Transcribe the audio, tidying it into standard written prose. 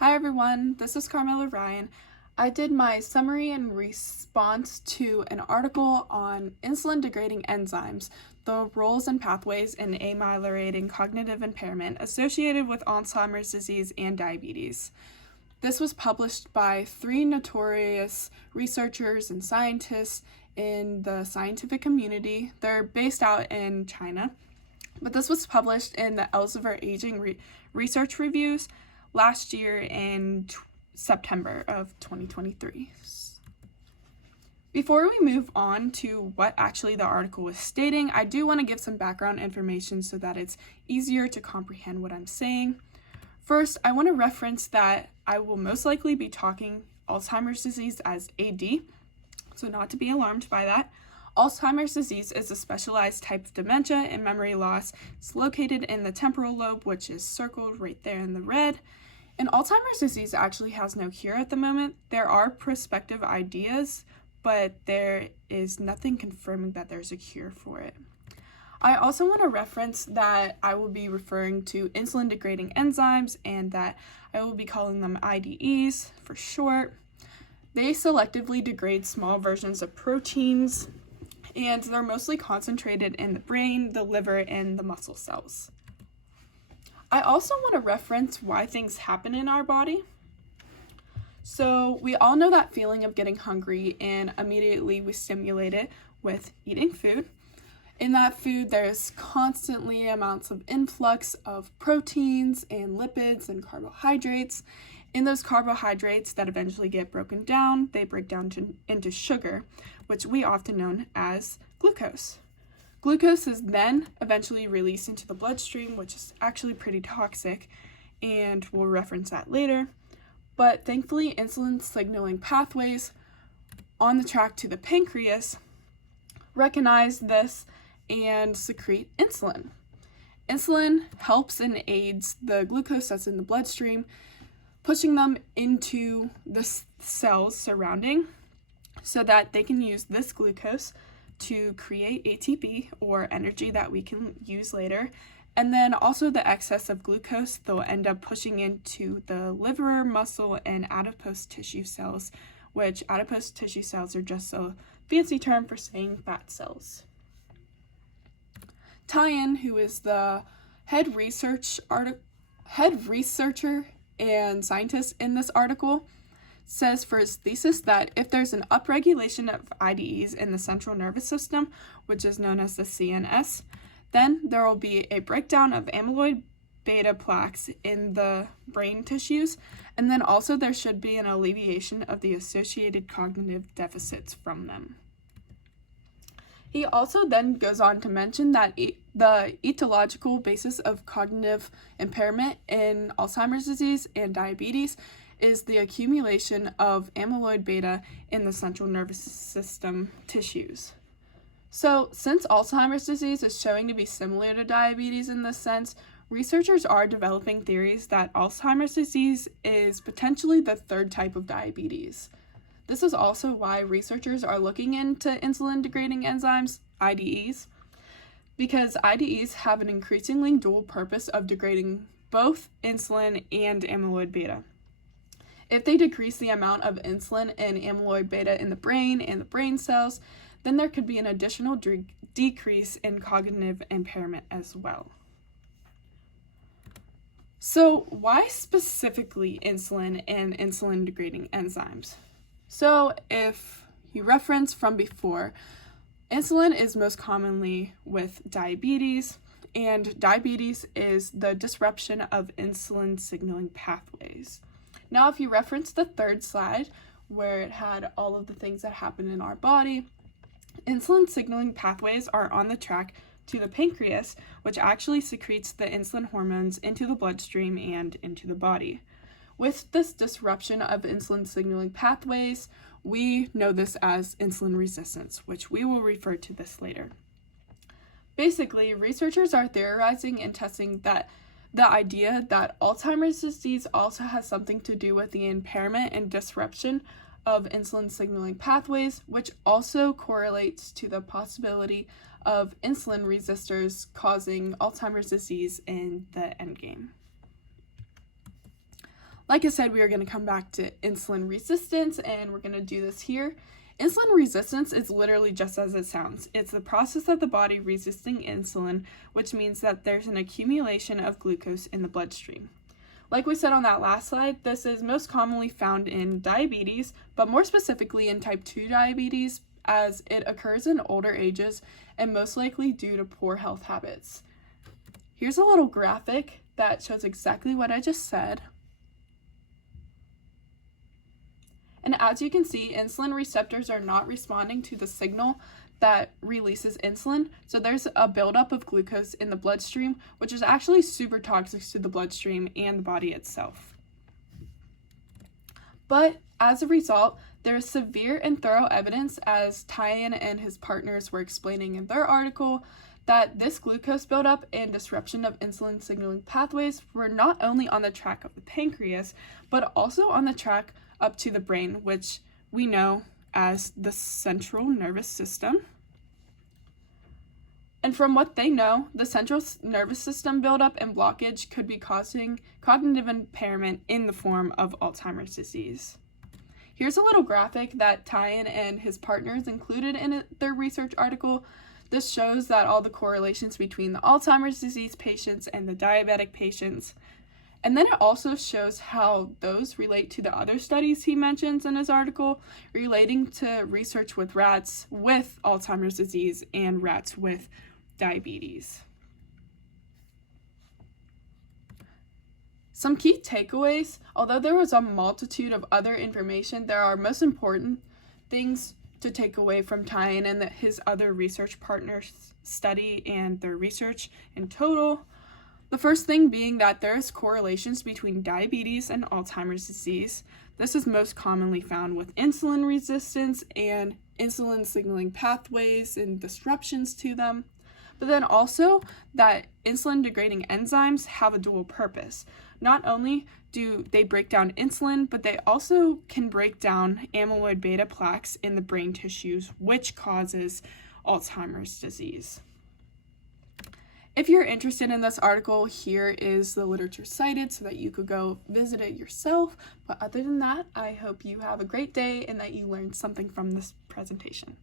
Hi everyone, this is Carmela Ryan. I did my summary in response to an article on insulin-degrading enzymes, the roles and pathways in ameliorating cognitive impairment associated with Alzheimer's disease and diabetes. This was published by 3 notorious researchers and scientists in the scientific community. They're based out in China, but this was published in the ELSEVIER Aging Research Reviews last year in September of 2023. Before we move on to what actually the article was stating, I do want to give some background information so that it's easier to comprehend what I'm saying. First, I want to reference that I will most likely be talking Alzheimer's disease as AD, so not to be alarmed by that. Alzheimer's disease is a specialized type of dementia and memory loss. It's located in the temporal lobe, which is circled right there in the red. And Alzheimer's disease actually has no cure at the moment. There are prospective ideas, but there is nothing confirming that there's a cure for it. I also want to reference that I will be referring to insulin-degrading enzymes and that I will be calling them IDEs for short. They selectively degrade small versions of proteins, and they're mostly concentrated in the brain, the liver, and the muscle cells. I also want to reference why things happen in our body. So we all know that feeling of getting hungry, and immediately we stimulate it with eating food. In that food, there's constantly amounts of influx of proteins and lipids and carbohydrates. In those carbohydrates that eventually get broken down, they break down into sugar, which we often know as glucose. Glucose is then eventually released into the bloodstream, which is actually pretty toxic, and we'll reference that later. But thankfully, insulin signaling pathways on the track to the pancreas recognize this and secrete insulin. Insulin helps and aids the glucose that's in the bloodstream, pushing them into the cells surrounding so that they can use this glucose to create ATP, or energy that we can use later. And then also the excess of glucose, they'll end up pushing into the liver, muscle, and adipose tissue cells, which adipose tissue cells are just a fancy term for saying fat cells. Tian, who is the head researcher and scientist in this article, says for his thesis that if there's an upregulation of IDEs in the central nervous system, which is known as the CNS, then there will be a breakdown of amyloid beta plaques in the brain tissues, and then also there should be an alleviation of the associated cognitive deficits from them. He also then goes on to mention that the etiological basis of cognitive impairment in Alzheimer's disease and diabetes is the accumulation of amyloid beta in the central nervous system tissues. So, since Alzheimer's disease is showing to be similar to diabetes in this sense, researchers are developing theories that Alzheimer's disease is potentially the third type of diabetes. This is also why researchers are looking into insulin-degrading enzymes, IDEs, because IDEs have an increasingly dual purpose of degrading both insulin and amyloid beta. If they decrease the amount of insulin and amyloid beta in the brain and the brain cells, then there could be an additional decrease in cognitive impairment as well. So why specifically insulin and insulin-degrading enzymes? So if you reference from before, insulin is most commonly with diabetes, and diabetes is the disruption of insulin signaling pathways. Now, if you reference the third slide, where it had all of the things that happen in our body, insulin signaling pathways are on the track to the pancreas, which actually secretes the insulin hormones into the bloodstream and into the body. With this disruption of insulin signaling pathways, we know this as insulin resistance, which we will refer to this later. Basically, researchers are theorizing and testing that the idea that Alzheimer's disease also has something to do with the impairment and disruption of insulin signaling pathways, which also correlates to the possibility of insulin resistors causing Alzheimer's disease in the endgame. Like I said, we are going to come back to insulin resistance, and we're going to do this here. Insulin resistance is literally just as it sounds. It's the process of the body resisting insulin, which means that there's an accumulation of glucose in the bloodstream. Like we said on that last slide, this is most commonly found in diabetes, but more specifically in type 2 diabetes, as it occurs in older ages and most likely due to poor health habits. Here's a little graphic that shows exactly what I just said. And as you can see, insulin receptors are not responding to the signal that releases insulin. So there's a buildup of glucose in the bloodstream, which is actually super toxic to the bloodstream and the body itself. But as a result, there is severe and thorough evidence, as Tian and his partners were explaining in their article, that this glucose buildup and disruption of insulin signaling pathways were not only on the track of the pancreas, but also on the track up to the brain, which we know as the central nervous system. And from what they know, the central nervous system buildup and blockage could be causing cognitive impairment in the form of Alzheimer's disease. Here's a little graphic that Tian and his partners included in their research article. This shows that all the correlations between the Alzheimer's disease patients and the diabetic patients. And then it also shows how those relate to the other studies he mentions in his article relating to research with rats with Alzheimer's disease and rats with diabetes. Some key takeaways: although there was a multitude of other information, there are most important things to take away from Tian and his other research partners' study and their research in total. The first thing being that there is correlations between diabetes and Alzheimer's disease. This is most commonly found with insulin resistance and insulin signaling pathways and disruptions to them. But then also that insulin-degrading enzymes have a dual purpose. Not only do they break down insulin, but they also can break down amyloid beta plaques in the brain tissues, which causes Alzheimer's disease. If you're interested in this article, here is the literature cited so that you could go visit it yourself. But other than that, I hope you have a great day and that you learned something from this presentation.